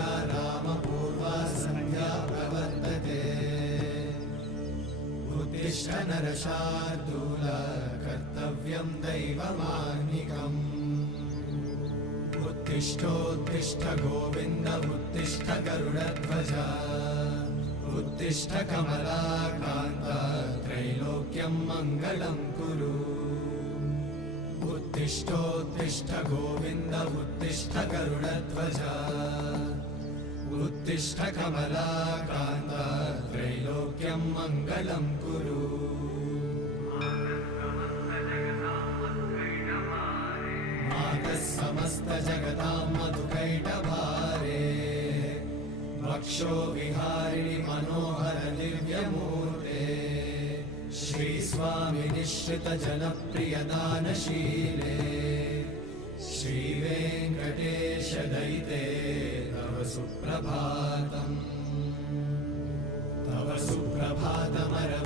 पूजा रामपूर्वा सन्ध्या प्रवर्तते उत्तिष्ठ नरशार्दूल कर्तव्यं दैवमाह्निकम् उत्तिष्ठोत्तिष्ठ गोविन्द उत्तिष्ठ गरुडध्वज उत्तिष्ठ कमलाकान्त त्रैलोक्यं मङ्गलं कुरु उत्तिष्ठोत्तिष्ठ गोविन्द उत्तिष्ठ गरुडध्वज उत्तिष्ठ कमलाकान्त त्रैलोक्यं मङ्गलं कुरु मातः समस्त जगतां मधुकैटभारे वक्षो विहारिणि मनोहर दिव्यमूर्ते श्रीस्वामि निश्रित जनप्रिय दानशीले श्रीवेङ्कटेश दयिते तव सुप्रभातम् तव सुप्रभातमरवि